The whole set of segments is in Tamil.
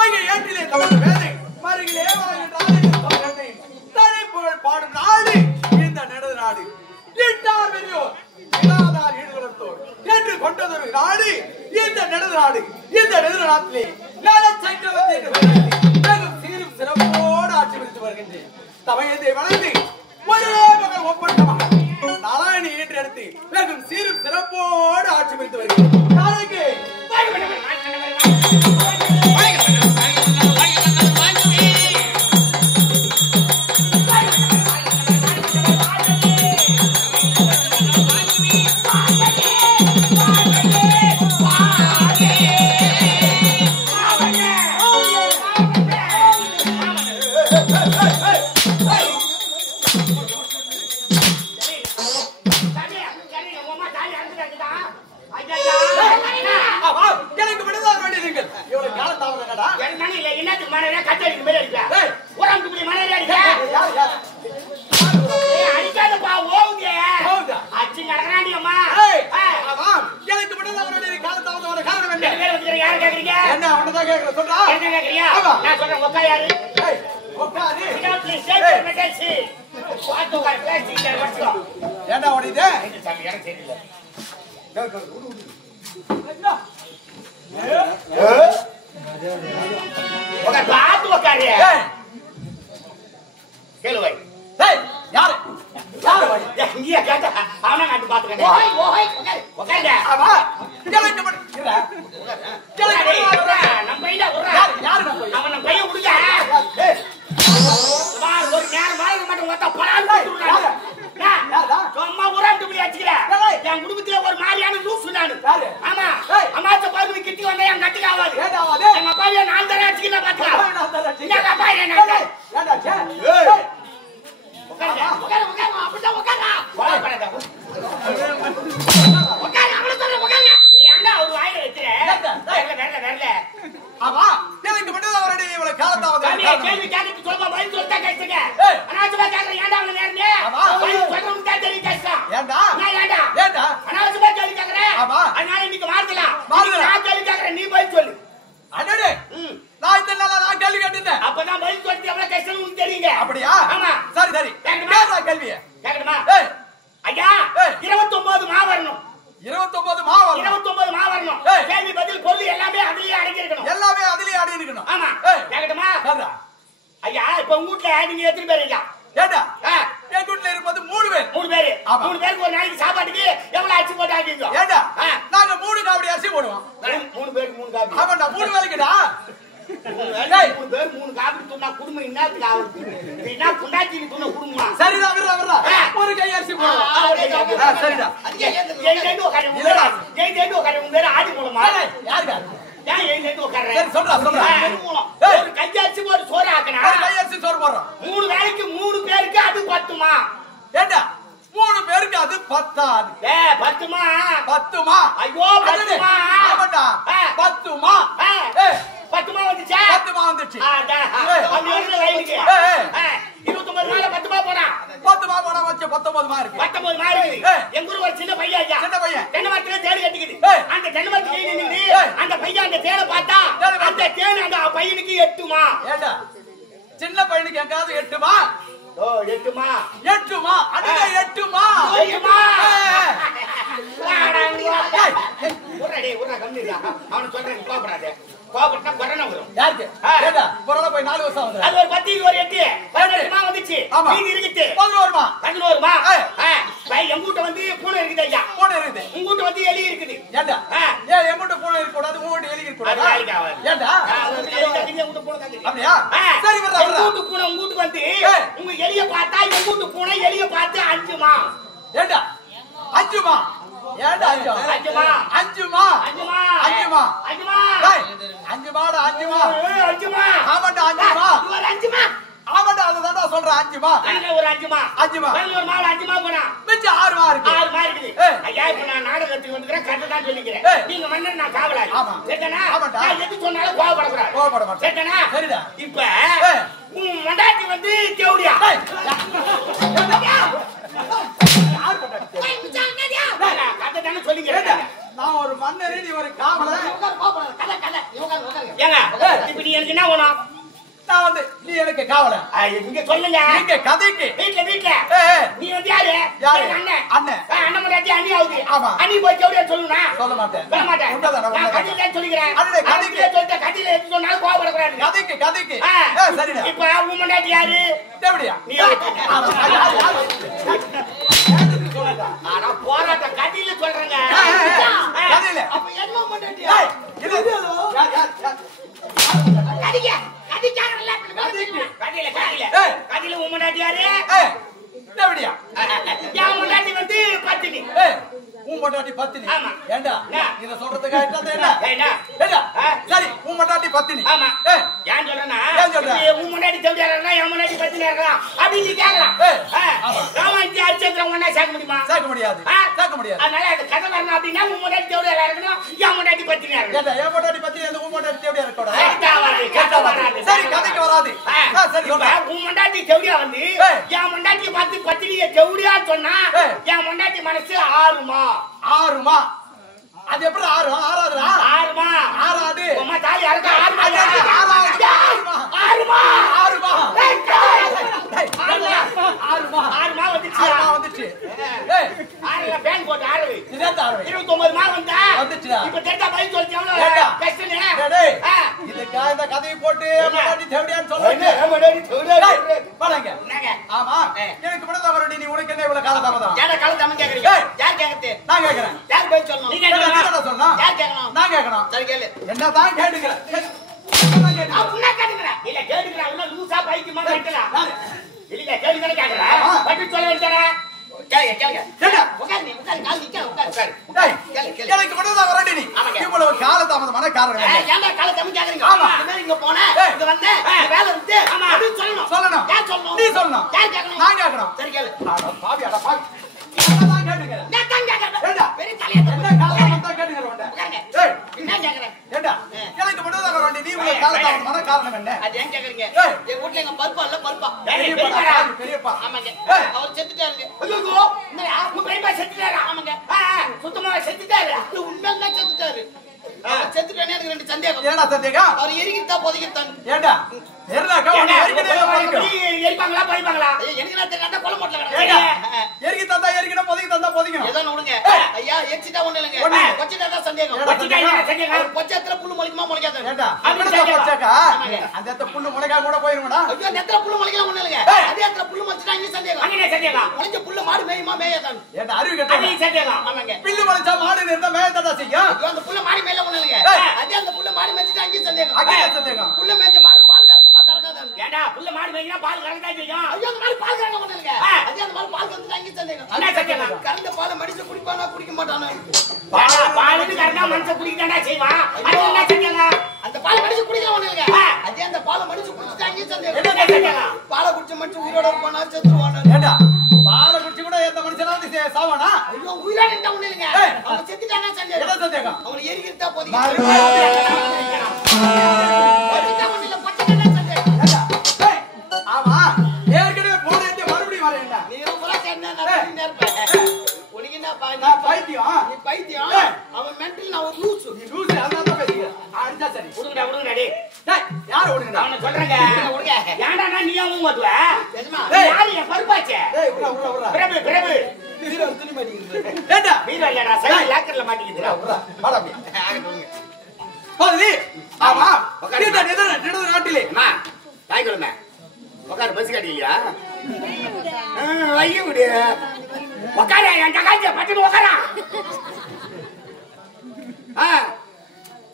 வைகை ஏற்றிலே தமிழ் வேலை மருகிலே வாழ்கின்ற தனி புகழ் பாடும் நாடு இந்த நெடுது நாடு. இட்டார் பெரியோர் இல்லாதார் ஈடுபடுத்தோர் என்று கொண்டதொரு நாடு இந்த நெடுது நாடு. இந்த நெடுது நாட்டிலே நல சக்கரவர்த்தி வெகும் சீரும் சிறப்போடு ஆட்சி புரிந்து வருகின்றேன். தமிழத்தை வளர்ந்து ஒரே மகள் ஒப்பற்ற மகள் நாராயணி என்று எடுத்து வெகும் சீரும் சிறப்போடு ஆட்சி புரிந்து வருகின்றேன். நாளைக்கு ஏங்க இப்ப நீ எனக்கு என்ன வேணும்? நான் வந்து நீ எனக்கு காவல. இங்க சொல்லுங்க. இங்க கதைக்கு வீட்ல நீ வந்து யாரு? அண்ணன். அண்ணன் முன்னாடி அண்ணி ஆகுது. அண்ணி போய் கேவடியா சொல்லுனா? சொல்ல மாட்டேன். நான் கதையில சொல்லிக்கிறேன். கதையில சொல்லிட்ட கதையில எது சொன்னாலும் கோவப்படக்கூடாது. கதைக்கு சரிடா. இப்ப உன் முன்னாடி யாரு? தேவடியா நீ ஆனா போராட்ட கதையில சொல்றேங்க. கதையில அப்ப என்ன முன்னாடியா? கதில உன் முன்னாடி யாரு? தேவடியா என் முன்னாடி வந்து பத்தினி. உன் பொண்டாட்டி பத்தினி. ஆமா. ஏண்டா இத சொல்றதுக்கு சரி உன் பொண்டாட்டி பத்தினி. ஆமா. ஏன் சொல்றேன்னா உன் முன்னாடி தேவடியாரா என் முன்னாடி பத்தினி இருக்கலாம் அப்படின்னு நீ கேட்கலாம். ராமாயணத்தை அரிச்சந்திரம் ஒன்னா சேர்க்க முடியுமா? சேர்க்க முடியாது. அதனால அது கதை வரணும் அப்படின்னா உன் முன்னாடி தேவடியாரா இருக்கணும் என் முன்னாடி பத்தினியா இருக்கணும். என் பொண்டாட்டி பத்தினி அந்த உன் பொண்டாட்டி தேவடியா இருக்கக்கூடாது. சரி கதைக்கு வராது. சரி உன் முன்னாடி தேவடியா வந்து என் முன்னாடி பார்த்து பத்தினிய தேவடியா சொன்னா என் முன்னாடி மனசு ஆறுமா? அது எப்படி ஆறாதுடா? ஆறாது. உம்மா தாலி அறுக்க ஆறுமா? வந்துச்சு. ஆறுல பேன் போட்டு ஆறுது. 29 மாதம் வந்தா வந்துச்சு. இப்ப தெரிஞ்சா பதில் சொல்லிட்டு எவ்வளவு கஷ்டம். இதுக்கா இந்த கதையை போட்டு தேவடியான்னு சொல்லுங்க. ஆமா எனக்கு விடதான் வரடி. நீ உனக்கு என்ன இவ்வளவு காலதாமதம்? காலதாமதம் கேக்குறீங்க? யார் கேக்குறது? நான் கேக்குறேன். யார் போய் சொல்லணும்? நீங்க சொல்லணும். யார் கேட்கணும்? நான் கேட்கணும். சரி கேளு. என்னதான் கேட்டுக்கிறேன்? அப்படின்னா கேட்டுக்கிறேன். இல்ல கேட்டுக்கிறேன். இன்னும் லூசா பைக்குமா கேட்கலாம். இல்ல கேட்டுக்கிறேன் கேட்கறேன். பட்டி சொல்ல வேண்டாம். கேளுங்க. என்ன? உட்காரு கால் நிக்க உட்காரு. டேய் எனக்கு விடதான் வரடி. நீ இவ்வளவு காலதாமதமான காரணம் என்ன? ஏன்டா காலதாமதம் கேக்குறீங்க? ஆமா. இங்க போனேன். இங்க வந்தேன். வேலை இருந்து. அப்படி சொல்லணும். யார் சொல்லணும்? நீ சொல்லணும். யார் கேட்கணும்? நான் கேட்கணும். சரி கேளு. அட பாவி. என்னதான் கேட்டுக்கிறேன்? நான் தான் கேட்கறேன். ஏண்டா பெரிய தலைய என்ன காலதாமதம் கேட்டுக்கிறேன் உன்ட? ஏய் என்ன கேக்குறேன்? ஏண்டா எனக்கு விடதான் வரடி. நீ இவ்வளவு காலதாமதமான காரணம் என்ன? அது ஏன் கேக்குறீங்க? எங்க வீட்ல எங்க பருப்பா இல்ல பருப்பா. பெரியப்பா. ஆமாங்க. அவர் செத்துட்டாருங்க. ஐயோ என்னடா உங்க பெரியப்பா செத்துட்டாரா? ஆமாங்க. சுத்தமா செத்துட்டாரு. உண்மையிலே செத்துட்டாரு. செத்துட்டானே எனக்கு ரெண்டு சந்தேகம். என்னடா சந்தேகம்? அவர் எரிக்கிட்டா போதிக்கிட்டான். ஏண்டா எரினாக்கா உன்னை எரிப்பாங்களா போய்ப்பாங்களா? எனக்கு என்ன தெரியல. கொலை மோட்ல கடை எரிக்கி தந்தா எரிக்கணும் போதிக்கு தந்தா போதிக்கணும். ஏதோ விடுங்க. ஐயா எரிச்சிட்டா ஒண்ணு இல்லங்க. கொச்சிட்டா தான் சந்தேகம். கொச்சிட்டா என்ன சந்தேகம்? கொச்சத்துல புல்லு முளைக்குமா முளைக்காதா? ஏண்டா அந்த கொச்சக்கா அந்த இடத்துல புல்லு முளைக்கா கூட போயிரும்டா. ஐயோ அந்த இடத்துல புல்லு முளைக்கலாம் ஒண்ணு இல்லங்க. அதே இடத்துல புல்லு முளைச்சா இங்க சந்தேகம். அங்க என்ன சந்தேகம்? முளைச்ச புல்லு மாடு மேயுமா மேயாதான்? ஏண்டா அறிவு கேட்டா அது சந்தேகம். ஆமாங்க. புல்லு முளைச்சா மாடு இருந்தா மேயதா செய்யும். ஐயோ அந்த புல்லு மாடு மேல ஒண்ணு இல்லங்க. அதே அந்த புல்லு மாடு மேய்ச்சிட்டா அங்க சந்தேகம். அங்க சந்தேகம். புல்லு மேய்ச்ச மாடு பால் கறக்குமா கறக்காதா? ஏண்டா புல்லு மாடு மேய்னா பால் கறக்கதா செய்யும். ஐயோ அந்த மாடு பால் கறக்க ஒண்ணு இல்லங்க. அதே அந்த மாடு பால் கறந்து அங்க சந்தேகம். என்ன சந்தேகம்? கறந்த பாலை மடிச்சு குடிப்பானா குடிக்க மாட்டானா? பாலுக்கு கறந்தா மனுஷன் குடிக்கதானே செய்வான். அது என்ன சந்தேகம்? அந்த பால் மடிச்சு குடிக்க ஒண்ணு இல்லங்க. அதே அந்த பாலை மடிச்சு குடிச்சா அங்க சந்தேகம். என்ன சந்தேகம்? பாலை குடிச்ச மனுஷன் உயிரோட இருப்பானா செத்துவானா? ஏண்டா பாலை குடிச்சு கூட எந்த மனுஷனாவது சாவானா? ஐயோ உயிரோட இருந்தா ஒண்ணு இல்லங்க. அவன் செத்துட்டானா சந்தேகம். என்ன சந்தேகம்? அவன் எரிக்கிட்டா போதிக்கு. ஆமா ஏற்கனவே போன எந்த மறுபடியும் வரேன்டா. நீ ரொம்ப சேர்ந்தா நான் நேர்ப்பேன். உனக்கு என்ன பைத்தியம்? நீ பைத்தியம். அவன் மென்டல் நான் ஒரு லூசு. நீ லூசு அதான் தான் பேசுறேன். அடிச்சா சரி. உடுங்கடா டேய். டேய் யார் உடுங்கடா? நான் சொல்றேங்க. உடுங்க. ஏன்டா நான் நீ அவன் மாத்துவ? நிஜமா? யார் என் பருப்பாச்சே? டேய் உடா. பிரபு. வீரா துணி மாட்டிக்கிது. ஏண்டா? வீரா இல்லடா சைடு லாக்கர்ல மாட்டிக்கிதுடா. வாடா அப்படியே. ஆகட்டுங்க. போதி. ஆமா. நிட நாட்டிலே. அம்மா. தாய் கொடுமே. உட்கார் பஸ் காட்டிலையா? ஐயோ விடு. உட்கார என் தகாஞ்ச பட்டு உட்காரா.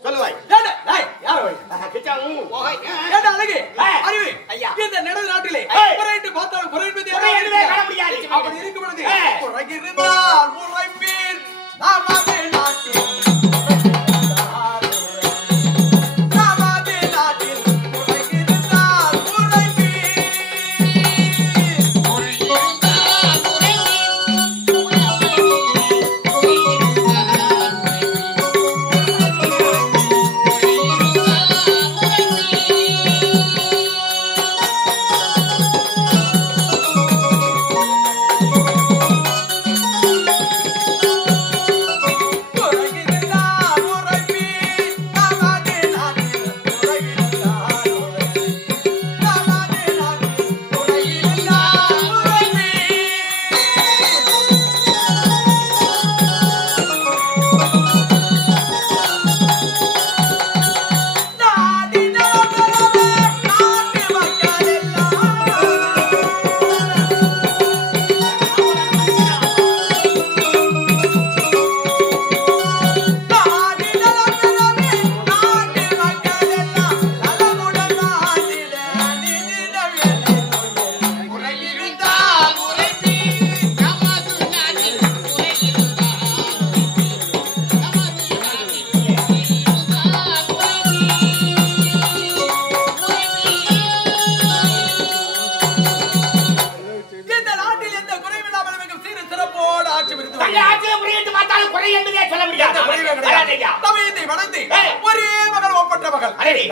சொல்லுவாய். யார் வாய்? கிச்சாவு. ஓய். ஏண்டா அழகு? அறிவு. ஐயா. இந்த நட நாட்டிலே குறைந்து பார்த்தாலும் குறைந்து எதுவே காண முடியாது. அப்படி இருக்கும் பொழுது குறைகிறால் முறைப்பீர் நாமமே நாட்டில்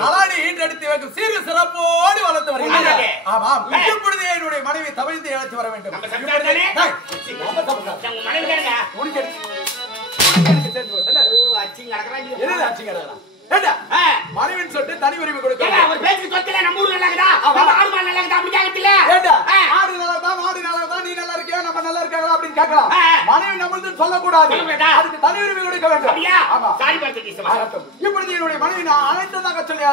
நலாடி ஈன்றெடுத்து வைக்கும் சீரு சிறப்போடு வளர்த்து வருகிறது. ஆமாம், இப்பொழுது என்னுடைய மனைவி தவிழ்த்து அழைத்து வர வேண்டும். மனைவின் சொல்லிட்டு தனி உரிமை கொடுக்க நம்ம ஊர் நல்லா ஆடு நல்லதான் மாடு நல்லதான் நீ நல்லா இருக்கியா நம்ம நல்லா இருக்காங்க அப்படின்னு கேட்கலாம். மனைவி நம்மளுக்கு சொல்லக்கூடாது, அதுக்கு தனி உரிமை கொடுக்க வேண்டும். இப்பொழுது என்னுடைய மனைவி நான் அனைத்ததாக சொல்லி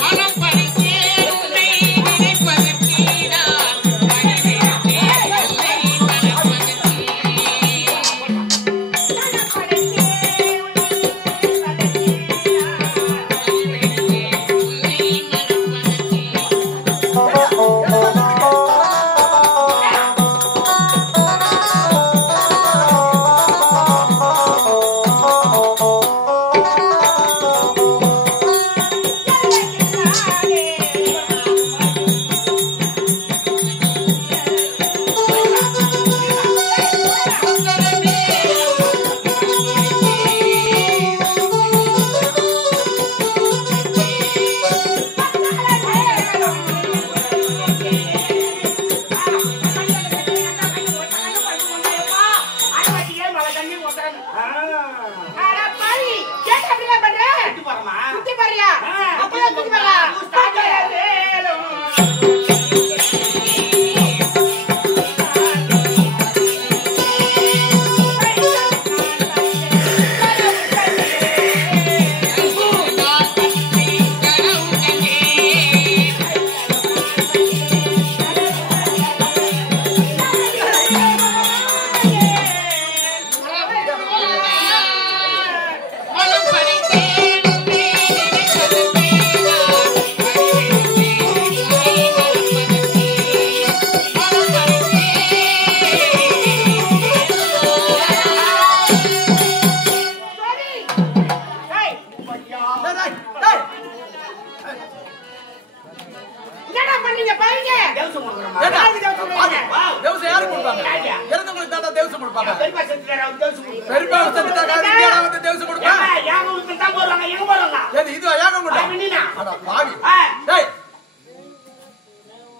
மனம் பறித்தே உன்னை பண்றீங்க பாருங்க தேவசம் கொடுக்கறோமா யாருக்கு தேவசம் கொடுக்கறீங்க தேவசம் யாருக்கு கொடுப்பாங்க இறந்தவங்களுக்கு தான் தேவசம் கொடுப்பாங்க பெரியப்பா செத்துட்டாரா தேவசம் கொடுப்பாங்க பெரியப்பா செத்துட்டாரா யாரா வந்து தேவசம் கொடுப்பாங்க யாகம் வந்து தான் போறாங்க எங்க போறாங்க ஏது இது யாகம் கொண்டா அப்படினா அட பாவி டேய்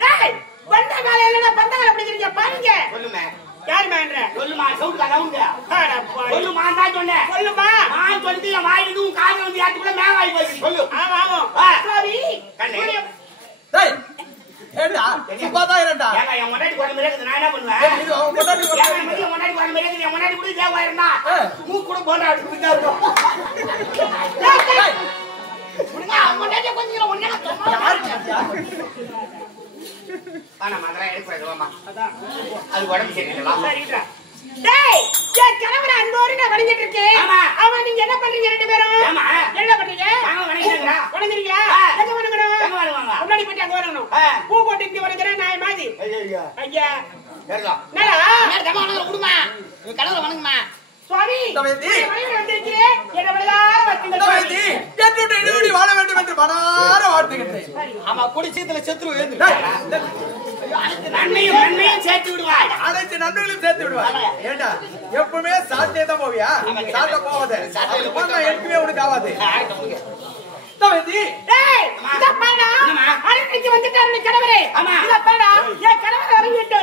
டேய் வந்த கால என்னடா பந்தங்கள பிடிக்கிறீங்க பாருங்க சொல்லுமே யார் மேன்ற சொல்லுமா சவுண்ட் கலவுங்க அட பாவி சொல்லுமா நான் சொன்னேன் சொல்லுமா நான் சொல்லிட்டு என் வாயில உன் காதுல வந்து யாத்துக்குள்ள மேங்க ஆயி போய் சொல்லு ஆமா சாரி கண்ணே டேய் ஏண்டா சுபாதா இரண்டா ஏங்க என் முன்னாடி கொட மிரக்குது நான் என்ன பண்ணுவேன் இது அவன் முன்னாடி என் முன்னாடி கொட மிரக்குது என் முன்னாடி கூட தேவா இருந்தா மூக்கு கூட போடா அப்படிதான் இருக்கும் டேய் உனக்கு முன்னாடி கொஞ்சம் ஒண்ணே ஆனா மகரா எடுக்கறதுமா அதான் அது உடம்பு சரியில்லை சரிடா டேய் ஏன் கணவர அன்போடு நான் வணங்கிட்டு இருக்கேன் அவன் நீங்க என்ன பண்றீங்க ரெண்டு பேரும் என்ன பண்றீங்க நாங்க வணங்குறீங்களா வணங்குறீங்களா எங்க வணங்கணும் எங்க வணங்குவாங்க முன்னாடி போய் அங்க வணங்கணும் பூ போட்டு இங்க வணங்குறேன் நான் மாதிரி ஐயா ஐயா ஏறடா என்னடா தம்மா வணங்குற குடுமா நீ கணவர வணங்குமா சுவாமி தவேதி வணங்கி வந்திருக்கீங்க என்ன வளரார வந்தீங்க தவேதி என்னோட இடுடி வாழ வேண்டும் என்று மனார வாழ்த்துகிறேன் ஆமா குடிச்சீத்துல செத்துரு ஏந்து நன்மையும் சேர்த்து விடுவாய் அனைத்து நன்மைகளையும் சேர்த்து விடுவாய் ஏண்டா எப்பவுமே சாட்டே தான் போவியா சாட்ட போவாதே அது போனா எப்பவுமே உனக்கு ஆகாது தவேதி டேய் இத பாடா அன்னைக்கு வந்துட்டாரு கணவரே இத பாடா ஏன் கணவர் இறங்கிட்டு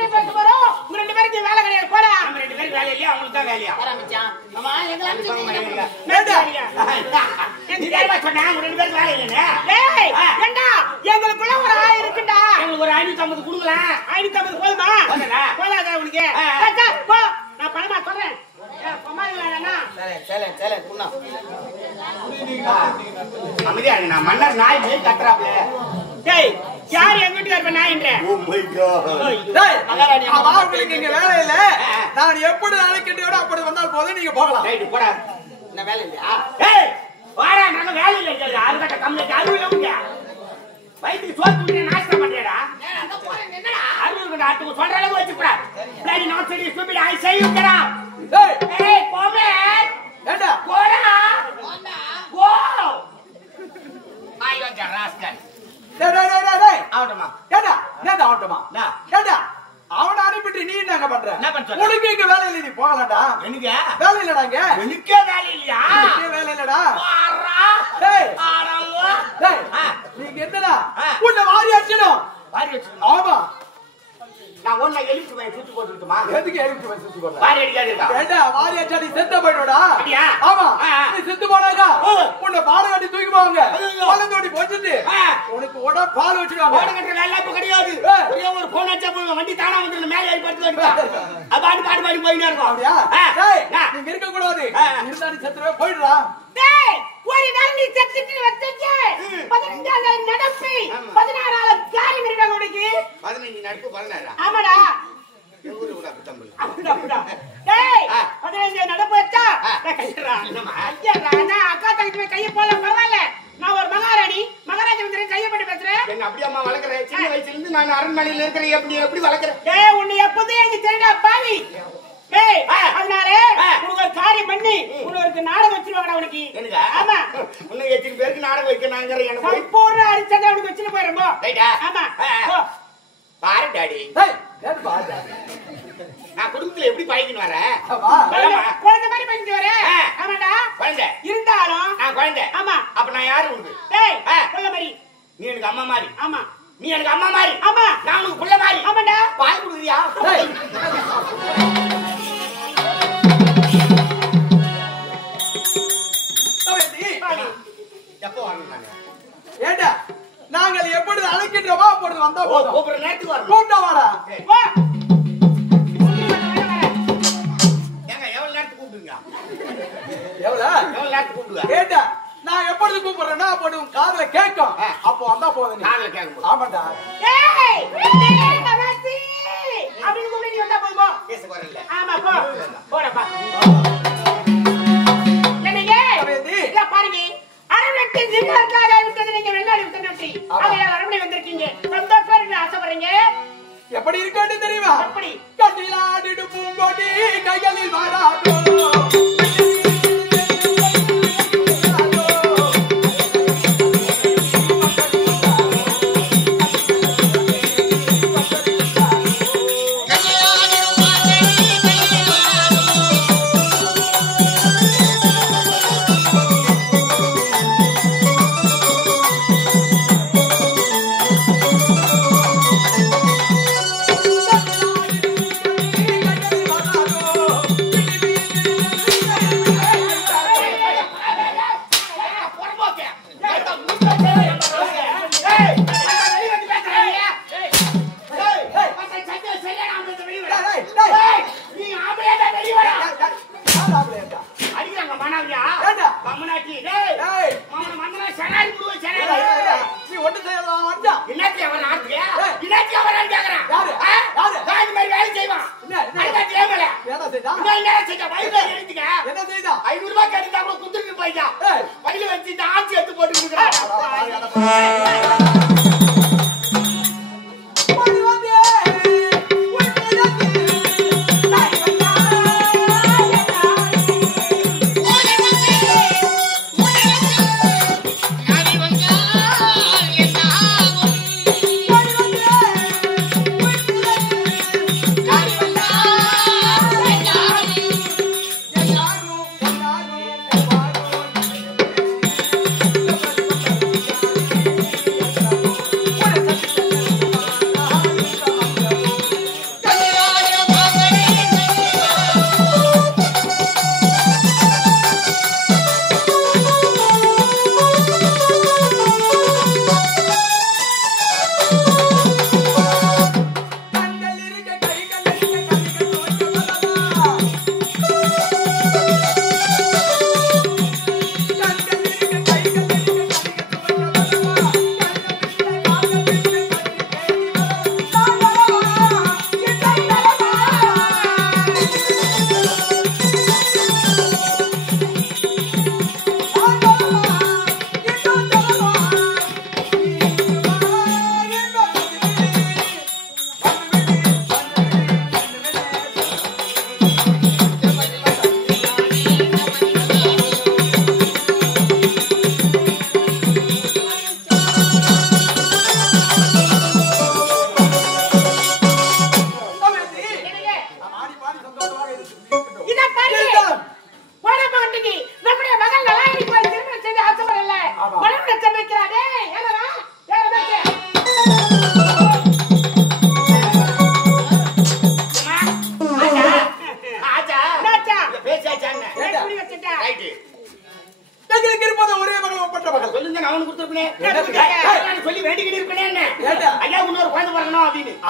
பேச போறோம் உங்க ரெண்டு பேருக்கு வேலை கிடையாது போடா நம்ம ரெண்டு பேருக்கு வேலை இல்லையா உங்களுக்கு தான் வேலையா ஆரம்பிச்சான் அம்மா எங்க ஆரம்பிச்சீங்க ஏண்டா நீ தேவா சொன்னா உங்க ரெண்டு பேருக்கு வேலை இல்லையா டேய் ஏண்டா எங்களுக்குள்ள ஒரு ஆய் இருக்குடா உங்களுக்கு ஒரு 550 கொடுங்களா 550 போதுமா போதாதா உங்களுக்கு அக்கா போ நான் பணமா சொல்றேன் அமைதியா நான் மன்னர் நாய் மேல் கத்துறாப்ல டேய் யார் எங்க வீட்டுக்கார நாயின்ற ஓ மை காட் டேய் உங்களுக்கு இங்க வேலை இல்ல நான் எப்படி அழைக்கிட்டோட அப்படி வந்தால் போதும் நீங்க போகலாம் டேய் போடா என்ன வேலை இல்லையா டேய் வாடா நாங்க வேலை இல்ல யாரு கட்ட கம்ப்ளைண்ட் அது இல்லங்க வைத்து சோத்து நாஸ்தா பண்றடா அங்க போறேன் என்னடா அருள் நாட்டுக்கு சொல்ற அளவு வச்சுடா பிளாடி நாட் சரி stupid I say you get out ஏய் போமே ஏண்டா போடா கோ ஐயோ ஜராஸ்கல் டேய் ஆவட்டமா ஏண்டா ஏண்டா ஆவட்டமா ஏண்டா அவன அனுப்பிட்டு நீ என்ன பண்ற என்ன பண்ற உனக்கு இங்க வேலை இல்ல நீ போகலடா எனக்கு வேலை இல்லடா இங்க எனக்கே வேலை இல்லையா எனக்கே வேலை இல்லடா ஆறா டேய் ஆறா டேய் நீங்க என்னடா உன்னை வாரி அடிச்சணும் வாரி அடிச்சணும் ஆமா நான் ஒண்ணு எலிட்டு போய் சுத்தி போட்டுட்டுமா எதுக்கு எலிட்டு போய் சுத்தி போற வாரி அடிக்காதடா ஏண்டா வாரி அடிச்சா நீ செத்து போய்டடா அப்படியா ஆமா நீ செத்து போனாங்க உன்னை பாட கட்டி தூக்கி போவாங்க பழந்தோடி போச்சிட்டு உனக்கு உட பால் வச்சிடுவாங்க பாட கட்டற வேலை இப்ப கிடையாது ஒரே ஒரு போன் அடிச்சா போய் வண்டி தானா வந்து மேல ஏறி படுத்து வைப்பா அபாடி பாடி பாடி போயினா இருக்கும் அப்படியா டேய் நீங்க இருக்க கூடாது இருந்தா நீ செத்துவே போய்டா டேய் ஒரு நாள் நீ செத்துட்டு வச்சே 15 நடப்பு 16 காரி மிரட்டாங்க உனக்கு 15 நடப்பு 16 ஆமாடா எங்கூரு கூட தம்பி அப்படிடா டேய் 15 நடப்பு வச்சா நான் கையறா ஐயா நான் அக்கா தங்கச்சி கைய போல பரவாயில்ல நான் ஒரு மகாராணி மகாராஜா வந்து கைய படி பேசுறேன் என்ன அப்படியே அம்மா வளக்கறேன் சின்ன வயசுல இருந்து நான் அரண்மனையில இருக்கேன் எப்படி வளக்கறேன் டேய் உன்னை எப்போதே இங்க தெரிடா பாவி டேய் அதனால உங்க காரியம் பண்ணி உங்களுக்கு நாடகம் வச்சிருவாங்கடா உனக்கு எனக்கு ஆமா உன்னை எத்தனை பேருக்கு நாடகம் வைக்க நாங்கற எனக்கு சம்பூர்ண அரிச்சதை உனக்கு வச்சிட்டு போறோம் ரைட்டா ஆமா பாரு டாடி டேய் ஏன் பாரு நான் குடும்பத்துல எப்படி பைக்கிட்டு வரேன் குழந்தை மாதிரி பைக்கிட்டு வரேன் ஆமாடா குழந்தை இருந்தாலும் நான் குழந்தை ஆமா அப்ப நான் யாரு உனக்கு டேய் குழந்தை மாதிரி நீ எனக்கு அம்மா மாதிரி ஆமா நீ எனக்கு அம்மா மாதிரி ஆமா நான் உனக்கு புள்ள மாதிரி ஆமாடா பால் குடுக்குறியா எப்போ வாங்க ஏண்டா நாங்கள் எப்படி அழைக்கின்றோமோ அப்பொழுது வந்தா போதும் ஒரு நேரத்துக்கு வரணும் கூப்பிட்டா வாடா வா ஏங்க எவ்வளவு நேரத்துக்கு கூப்பிடுங்க எவ்வளவு நேரத்துக்கு கூப்பிடுங்க ஏண்டா நான் எப்பொழுது கூப்பிடுறேன்னா அப்படி உன் காதுல கேட்கும் அப்போ வந்தா போதும் காதுல கேட்கும் ஆமாடா ஏய் டேய் நவாசி அப்படி கூப்பிடு நீ வந்தா போதுமா பேச வரல ஆமா போ போடா என்னங்க இத பாருங்க அரவணைக்கு ஜிங்கர்லாக விட்டது நீங்க வெள்ளாடி விட்டது அதனால அரவணை வந்திருக்கீங்க சந்தோஷமா இருக்க ஆசைப்படுறீங்க எப்படி இருக்கன்னு தெரியுமா எப்படி கட்டிலாடிடு பூங்கொடி கைகளில் வாராதோ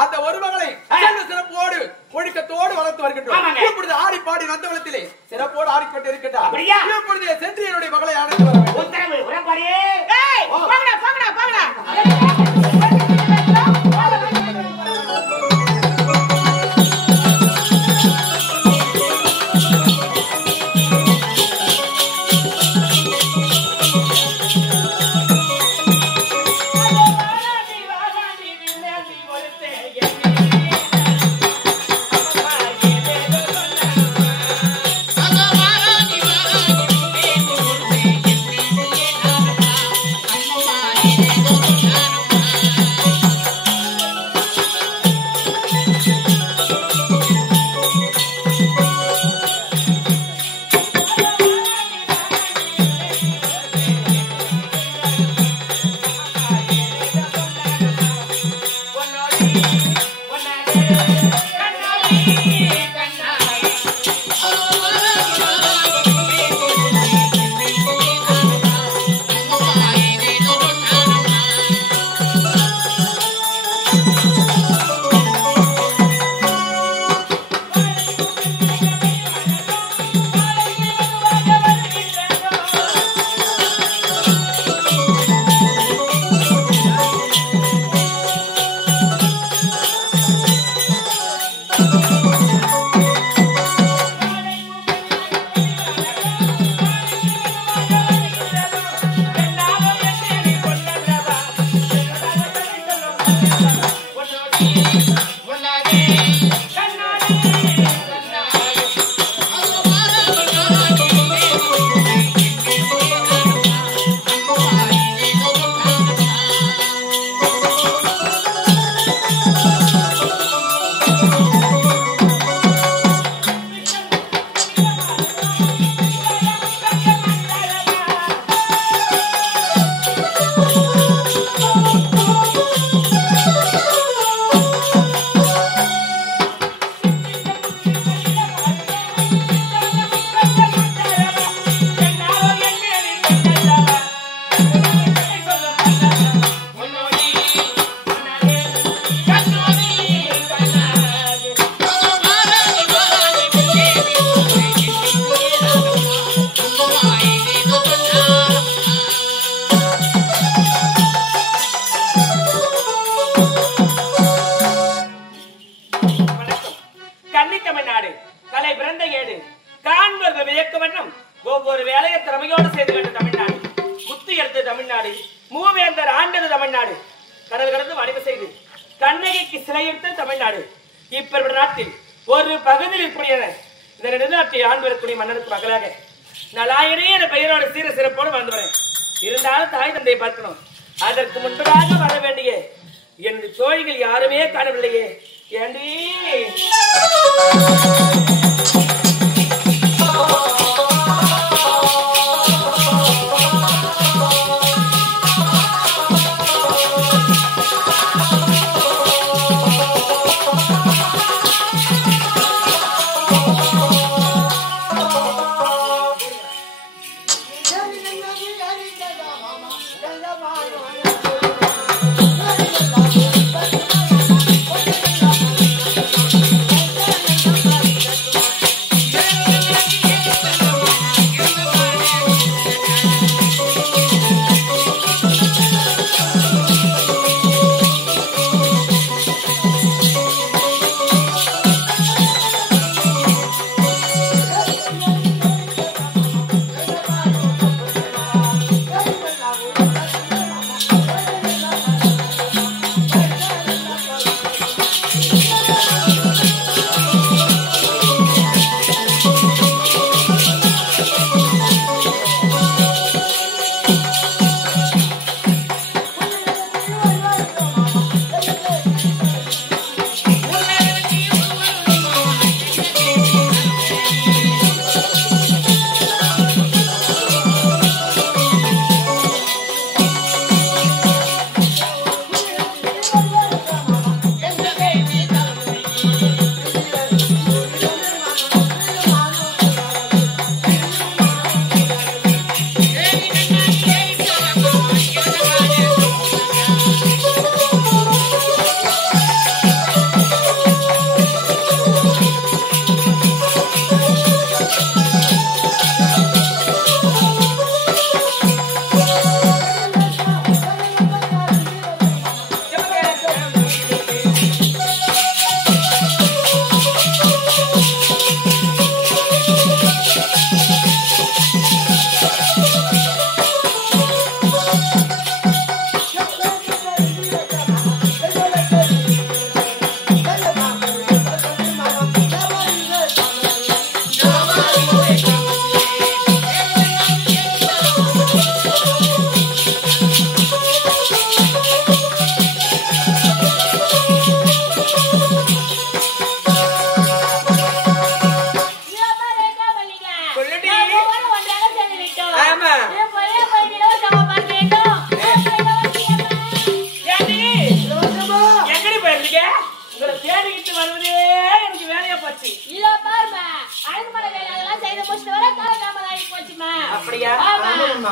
அந்த ஒரு மகளை சிறப்போடு ஒழுக்கத்தோடு வளர்த்து வருகின்றோம். இப்பொழுது ஆடி பாடி நந்தவனத்திலே சிறப்போடு ஆடிக்கொண்டு இருக்கின்றார். இப்பொழுது சென்றியனுடைய மகளை அழைத்து வர ஒவ்வொரு வேலையை திறமையோடு செய்து கட்ட தமிழ்நாடு முத்து எடுத்த தமிழ்நாடு மூவேந்தர் ஆண்ட கண்ணகிக்கு சிலை எடுத்த தமிழ்நாடு. இப்ப நாட்டில் ஒரு பகுதியில் இருக்கக்கூடிய இந்த நெடுநாட்டை ஆண்டு வரக்கூடிய மன்னனுக்கு மகளாக நலாயனே என்ற பெயரோட சீர சிறப்போடு வாழ்ந்து வரேன். இருந்தாலும் தாய் தந்தையை பார்க்கணும். அதற்கு முன்பதாக வர வேண்டிய என் தோழிகள் யாருமே காணவில்லையே. ஏண்டி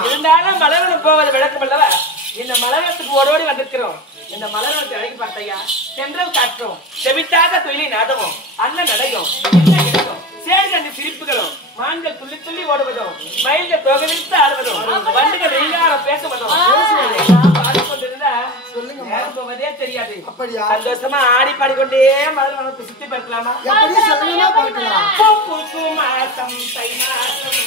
இருந்தாலும் மலவனம் போவது விளக்கம் அல்லவா? இந்த மலவனத்துக்கு ஓடோடி வந்திருக்கிறோம். இந்த மலவனத்தை அழகி பார்த்தையா, சென்றல் காற்றும் செவிட்டாத தொழிலை நாடவும் அண்ணன் நடையும் சேர்ந்த சிரிப்புகளும் மான்கள் துள்ளி துள்ளி ஓடுவதும் மயில்கள் தொகை விரித்து ஆடுவதும் வண்டுகள் வெயிலாரம் பேசுவதும் பாடிக்கொண்டிருந்தா நேரம் போவதே தெரியாது. சந்தோஷமா ஆடி பாடிக்கொண்டே மலவனத்தை சுத்தி பார்க்கலாமா? மாசம் தை மாசம்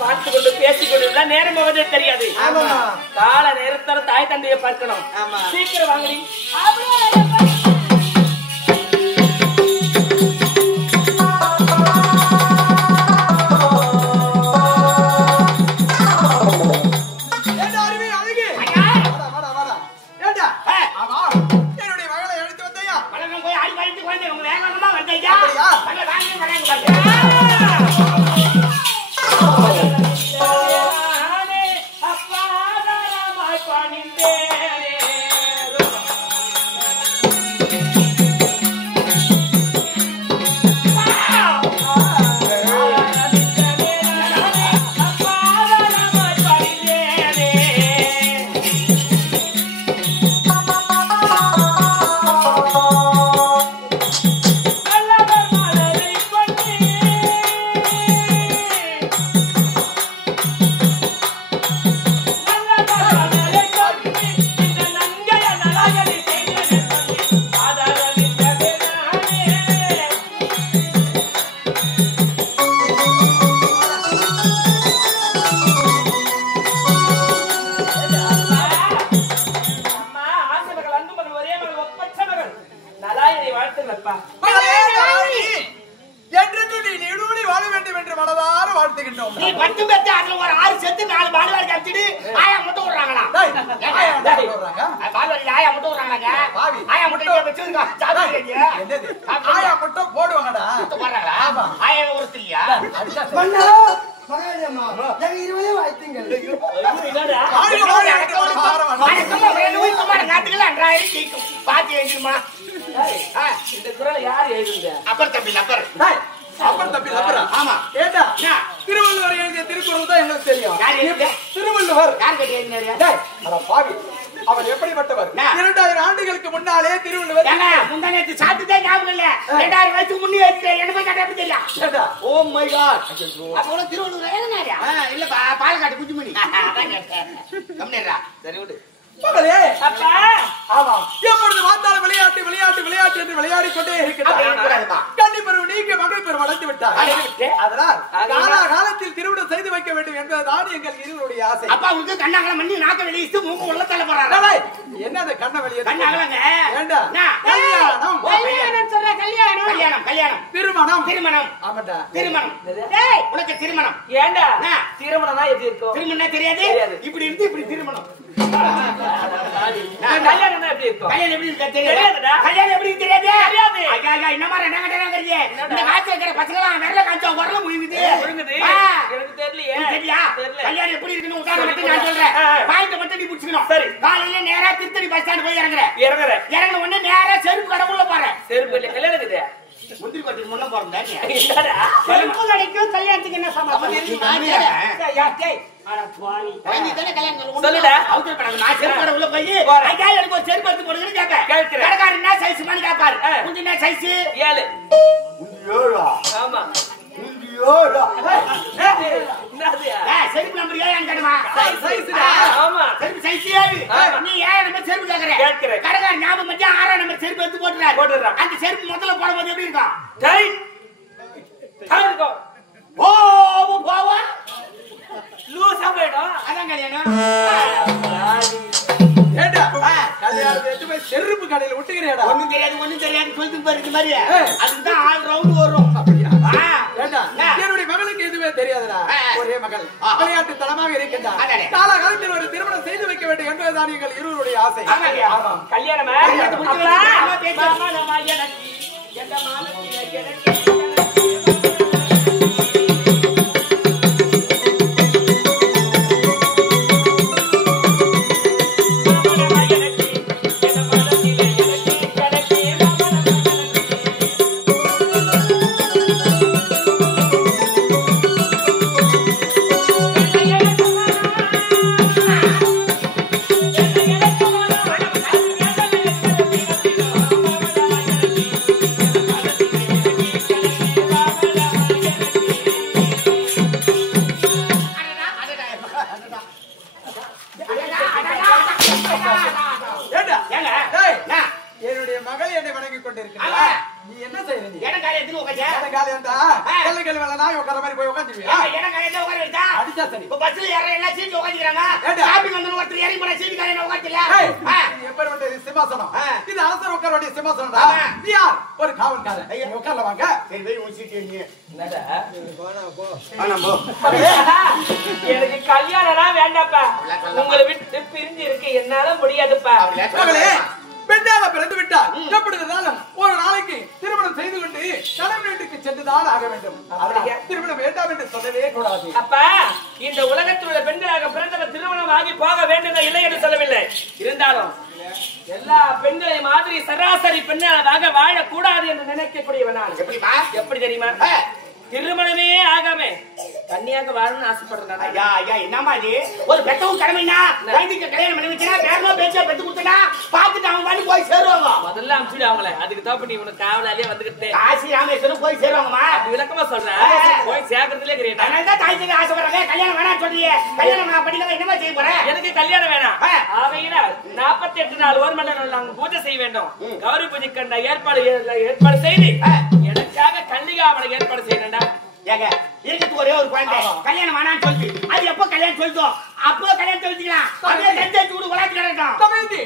பார்த்து கொண்டு பேசிக் கொண்டு நேரம் போவதே தெரியாது. கால நேரத்தோட தாய் தந்தையை பார்க்கணும். சீக்கிரம் வாங்கடி. திருவள்ளுவர் எழுதிய திருக்குறள் தான் எங்களுக்கு தெரியும். திருவள்ளுவர் அவர் எப்படிப்பட்டவர்? 2000 ஆண்டுகளுக்கு முன்னாலே திருவள்ளுவர் முந்தானேத்து சாப்பிட்டுதான் ஞாபகம் இல்ல. 2000 வருஷத்துக்கு முன்னே எனக்கு கேட்டா எப்படி தெரியும்? Oh my God. அப்போ திருவள்ளுவர் இல்ல பாலக்காட்டு குச்சிமணி சரி விடு. எப்பொழுது பார்த்தாலும் விளையாட்டு விளையாட்டு விளையாட்டு என்று விளையாடி கொண்டே இருக்கிறார். கன்னி பருவம் நீங்க மகள் பருவம் வளர்ந்து விட்டார். அதனால் காலத்தில் திருமணம் செய்து வைக்க வேண்டும் என்பதுதான் எங்கள் இருவருடைய ஆசை. அப்பா உங்களுக்கு கண்ணாங்கலம் பண்ணி நாக்க வெளியிட்டு மூக்கு உள்ள தள்ள போறாரு. என்ன அந்த கண்ண வெளியே கண்ணாங்கலங்க வேண்டாம். கல்யாணம் கல்யாணம் சொல்ற கல்யாணம் கல்யாணம் கல்யாணம் திருமணம் திருமணம் ஆமாடா திருமணம். டேய் உனக்கு திருமணம் ஏண்டா திருமணம்னா எப்படி இருக்கும்? திருமணம் தெரியாது. இப்படி இருந்து இப்படி திருமணம். கல்யாணம் எப்படி இருக்கும்? கல்யாணம் எப்படி இருக்கு தெரியாதுடா. கல்யாணம் எப்படி தெரியாது? தெரியாது. ஐயா ஐயா என்ன மாதிரி என்ன கட்டறீங்க? இந்த காட்சி இருக்கிற பசங்கலாம் விரல காஞ்சா வரல முடியுது. எனக்கு தெரியலையே. தெரியா? கல்யாணம் எப்படி இருக்குன்னு உதாரணம் மட்டும் நான் சொல்றேன். பாயிண்ட் மட்டும் நீ புடிச்சுக்கணும். சரி. காலையில நேரா திருத்தணி பஸ் ஸ்டாண்ட் போய் இறங்குற உடனே நேரா செருப்பு கடவுள்ள பாரு. செருப்பு இல்ல கல்யாணம் இருக்குது. முந்திரி கொட்டிக்கு முன்ன போறதா நீ? இல்லடா. செருப்பு கடைக்கும் கல்யாணத்துக்கு என்ன சம்பந்தம்? சொல்லுடா. நான் செருப்பு கடை உள்ள போய் ஐயா எனக்கு ஒரு செருப்பு எடுத்து போடுங்கன்னு கேட்பேன். கடைக்காரர் என்ன சைஸ் மாதிரி கேட்பாரு. கொஞ்சம் என்ன சைஸ் 7. ஆமா செருப்பு நம்பர் 7 கேடுமா? ஆமா செருப்பு சைஸ் 7. நீ 7 நம்பர் செருப்பு கேக்குற. கடைக்காரர் ஞாபகம் வச்சு 6 நம்பர் செருப்பு எடுத்து போட்டுறாரு. அந்த செருப்பு முதல்ல போடும்போது எப்படி இருக்கும்? போவா லூசா போயிடும். அதான் கல்யாணம். செருப்பு கடையில விட்டுக்கிறேடா. ஒண்ணும் தெரியாது சொல்லிட்டு பாரு. இந்த மாதிரி அதுக்குதான் ஆல் ரவுண்ட் வரும். என்னுடைய மகள் விளையாட்டு தனமாக இருக்கின்றார். காலகாலத்தில் ஒரு திருமணம் செய்து வைக்க வேண்டும் என்பதுதான் எங்கள் இருவருடைய ஆசை. கல்யாணமா என்னுடைய மகள் என்னை வணங்கி கொண்டிருக்கிறார். நீ என்ன செய்யற? நீ என்ன காலையில எதுல உட்கார்ந்தா? என்ன காலையில கல்லுகள் மேல நான் உட்கார மாதிரி போய் உட்கார்ந்துவியா? என்ன காலையில உட்கார வைத்தா? அடிச்சா சரி. இப்ப பஸ்ல ஏற எல்லாம் சீட் உட்கார்ந்திராங்க. ஷாப்பிங் வந்து ஒருத்தர் ஏறி போற சீட் காலையில உட்கார்ந்தில. நீ எப்பற வந்து சிம்மாசனம். இது அரசர் உட்கார வேண்டிய சிம்மாசனம்டா. நீ யார்? ஒரு காவல்காரன். நீ உட்கார்ல வாங்க. சரி போய் உன் சீட் ஏறி. என்னடா? போனா போ. எனக்கு கல்யாணம்னா வேண்டாப்பா. உங்களை விட்டு பிரிஞ்சு இருக்க என்னால முடியாதுப்பா. மகளே பெண்ணாக பிறந்து விட்டால் எப்படி இருந்தாலும் ஒரு நாளைக்கு திருமணம் செய்து கொண்டு கணவன் வீட்டுக்கு சென்றுதான் ஆக வேண்டும். திருமணம் வேண்டாம் என்று சொல்லவே கூடாது. அப்பா இந்த உலகத்தில் உள்ள பெண்களாக பிறந்தவர் திருமணம் ஆகி போக வேண்டும் இல்லை என்று சொல்லவில்லை. இருந்தாலும் எல்லா பெண்களை மாதிரி சராசரி பெண்ணாக வாழக்கூடாது என்று நினைக்கக்கூடியவன் நான். எப்படி தெரியுமா? திருமணமே ஆகாம கன்னியாக வாழணும்னு ஆசைப்படுறேன். ஐயா ஐயா என்னமா இது? ஒரு பெத்தவும் கடமைனா கைதிக்கு கல்யாணம் பண்ணி வச்சா பேரமா பேச்சா பெத்து குடுத்தனா பாத்துட்டு அவன் வந்து போய் சேருவாங்க. முதல்ல அனுப்பிச்சு அவங்கள அதுக்கு தான் பண்ணி இவனுக்கு காவலாலே வந்துகிட்டே காசி ராமேஸ்வரம் போய் சேருவாங்கம்மா. அது விளக்கமா சொல்றேன். போய் சேர்க்கறதுலே கிரேட். அதனால தான் தாய்க்கு ஆசைப்படுறாங்க. கல்யாணம் வேணாம்னு சொல்றீங்க. கல்யாணம் நான் பண்ணிக்கலாம் என்னமா செய்ய போறேன்? எனக்கு கல்யாணம் வேணாம். அவையில 48 நாள் ஒரு மண்டலம் நாங்க பூஜை செய்ய வேண்டும். கௌரி பூஜை கண்ட ஏற்பாடு செய்து எனக்காக கன்னிகாவனை ஏற்பாடு செய்யணும்டா. ஏங்க இருக்கிறது ஒரே ஒரு குழந்தை கல்யாணம் வேணாம்னு சொல்லுது. அது எப்போ கல்யாணம் சொல்லுதோ அப்போ கல்யாணம் சொல்லிக்கலாம். அதே கஞ்சை சூடு வளர்த்து கிடக்கும். தம்பி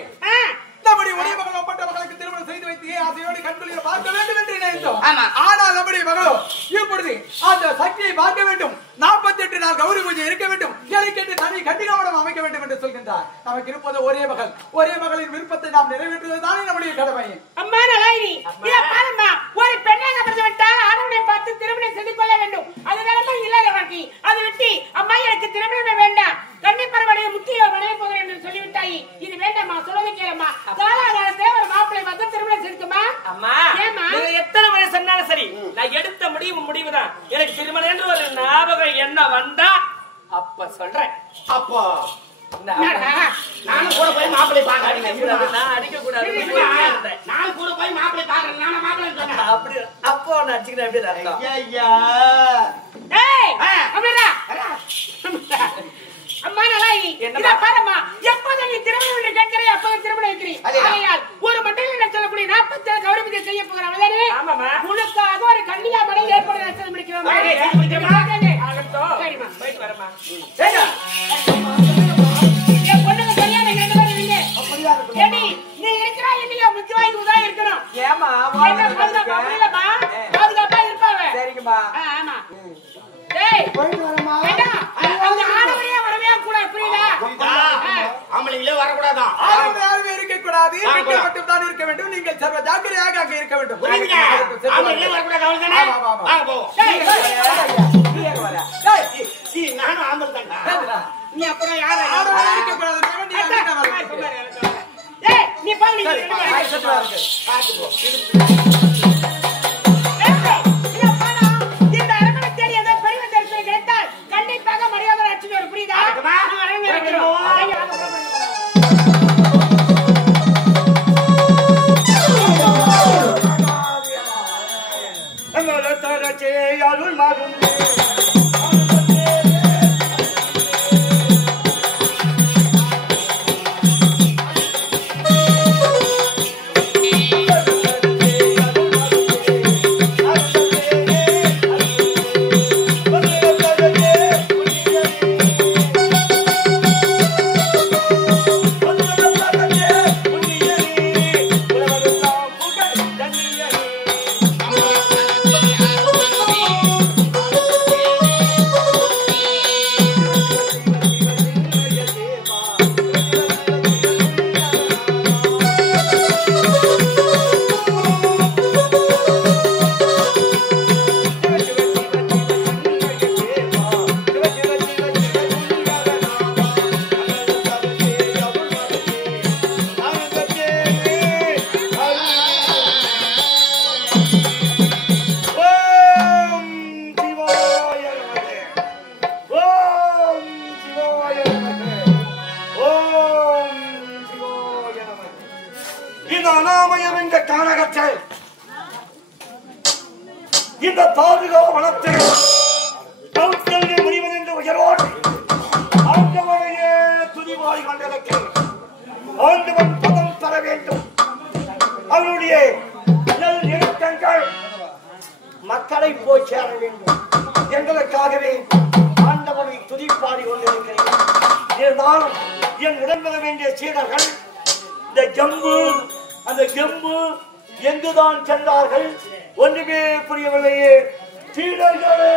நம்முடைய ஒரே மகள் ஒப்பட்ட மகளுக்கு திருமணம் செய்து வைத்து ஆசையோடு கண்குளிர பார்க்க வேண்டும் என்று நினைத்தோம். ஆனால் நம்முடைய மகளோ இப்பொழுது அந்த சக்தியை பார்க்க வேண்டும். 48 நாள் கௌரி பூஜை இருக்க வேண்டும். எனக்கு தனி கன்னிகாவனம் அமைக்க வேண்டும் என்று சொல்கின்றார். நமக்கு இருப்பது ஒரே மகள். ஒரே மகளின் விருப்பத்தை நாம் நிறைவேற்றுவதுதானே நம்முடைய கடமை. அம்மா நலாயினி இத பாருமா. ஒரு பெண்ணாக பிறந்து விட்டால் ஆடவனை பார்த்து திருமணம் செய்து கொள்ள வேண்டும். அதுதான் இல்லாத வாழ்க்கை. அதை விட்டு அம்மா எனக்கு திருமணமே வேண்டாம் கன்னி பரவடைய முக்கிய வளைய போகிறேன் என்று சொல்லிவிட்டாய். இது வேண்டாமா? சொல்லுவது கேளம்மா. காலாகாலத்தே ஒரு மாப்பிள்ளை வந்து திருமணம் செய்துமா. அம்மா நீங்க எத்தனை வயசு சொன்னாலும் சரி நான் எடுத்த முடிவுதான். எனக்கு திருமணம் என்று ஒரு ஞாபகம் என்ன வந்தா அப்ப சொல்றேன். அப்போ நானும் கூட போய் மாப்பிள்ளை பாக்குறேன். நான் அடிக்க கூடாது. நான் கூட போய் மாப்பிள்ளை பாக்குறேன். நான் மாப்பிள்ளை சொன்னேன். அப்படி அப்போ நான் அடிச்சுக்கிறேன். எப்படி அர்த்தம்? ஐயா ஏய் அம்மா அம்மா நலாயினி இத பாருமா. எப்போது நீ திருமணம் என்று கேட்கிறே அப்போது திருமணம் வைக்கிறேன். ஆகையால் ஒரு மண்டலம் சொல்லக்கூடிய 47 கௌரி பூஜை செய்ய போகிறேன். அவதானே உனக்காக ஒரு கன்னிகா மடை ஏற்பாடு செய்து முடிக்கிறோம். சரிமா போயிட்டு வரமா. என் பொண்ணுக்கு கல்யாணம் ரெண்டு பேரும் இல்ல. ஏடி நீ இருக்கறா இல்லையா முக்கியமா இதுதான் இருக்கணும். ஏமா பாதுகாப்பா இருப்பாவே. சரிங்கம்மா. ஆமா டேய் போயிட்டு வரமா. வேண்டாம் அந்த ஆடவரே வரவே கூடாது. புரியுதா? ஆம்பளைங்களே வரக்கூடாதான். ஆண்கள் யாருமே இருக்க கூடாது. பெண்கள் மட்டும் தான் இருக்க வேண்டும். நீங்கள் சர்வ ஜாக்கிரதையாக அங்கே இருக்க வேண்டும். புரியுதா? ஆம்பளைங்களே வரக்கூடாது. அவ்வளவுதானே? வாங்க போ. நானும் ஆம்பளை தான்டா. நீ அப்புறம் யாரை ஆடவரே இருக்க கூடாது. நீ அங்க வர. டேய் நீ போய் நீ சத்துவா இருக்கு. பாத்து போ. கண்டிப்பாக மரியாதை அடிச்சு வர. புரியுதா? அருள் மருந்து கருணாமயம் என்ற கானகத்தை இந்த தாதுகோ வனத்தில் கௌசல்ய முனிவன் என்ற உயரோடு ஆண்டவனையே துதிவாய் கொண்டிருக்க ஆண்டவன் பதம் பெற வேண்டும். அவருடைய நல் நிறுத்தங்கள் மக்களை போய் சேர வேண்டும் என்பதற்காகவே ஆண்டவனை துதிப்பாடி கொண்டிருக்கிறேன். இருந்தாலும் என் உடன்பட வேண்டிய சீடர்கள் இந்த ஜம்பு அந்த ஜம்பு எங்குதான் சென்றார்கள் ஒன்றுமே புரியவில்லையே. சீடர்களே